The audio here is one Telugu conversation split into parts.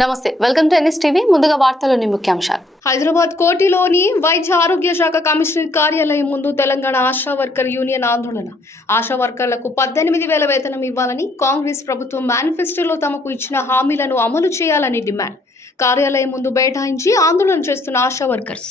నమస్తే వెల్కమ్ టు ఎన్ఎస్ టీవీ. ముందుగా వార్తలోని ముఖ్యాంశాలు. హైదరాబాద్ కోటిలోని వైద్య ఆరోగ్య శాఖ కమిషనర్ కార్యాలయం ముందు తెలంగాణ ఆశా వర్కర్ యూనియన్ ఆందోళన. ఆశా వర్కర్లకు పద్దెనిమిది వేల వేతనం ఇవ్వాలని కాంగ్రెస్ ప్రభుత్వం మేనిఫెస్టోలో తమకు ఇచ్చిన హామీలను అమలు చేయాలని డిమాండ్. కార్యాలయం ముందు బైఠాయించి ఆందోళన చేస్తున్న ఆశా వర్కర్స్.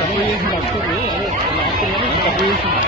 తప్పు చేసింది అప్పుడు అదే తప్పు చేసింది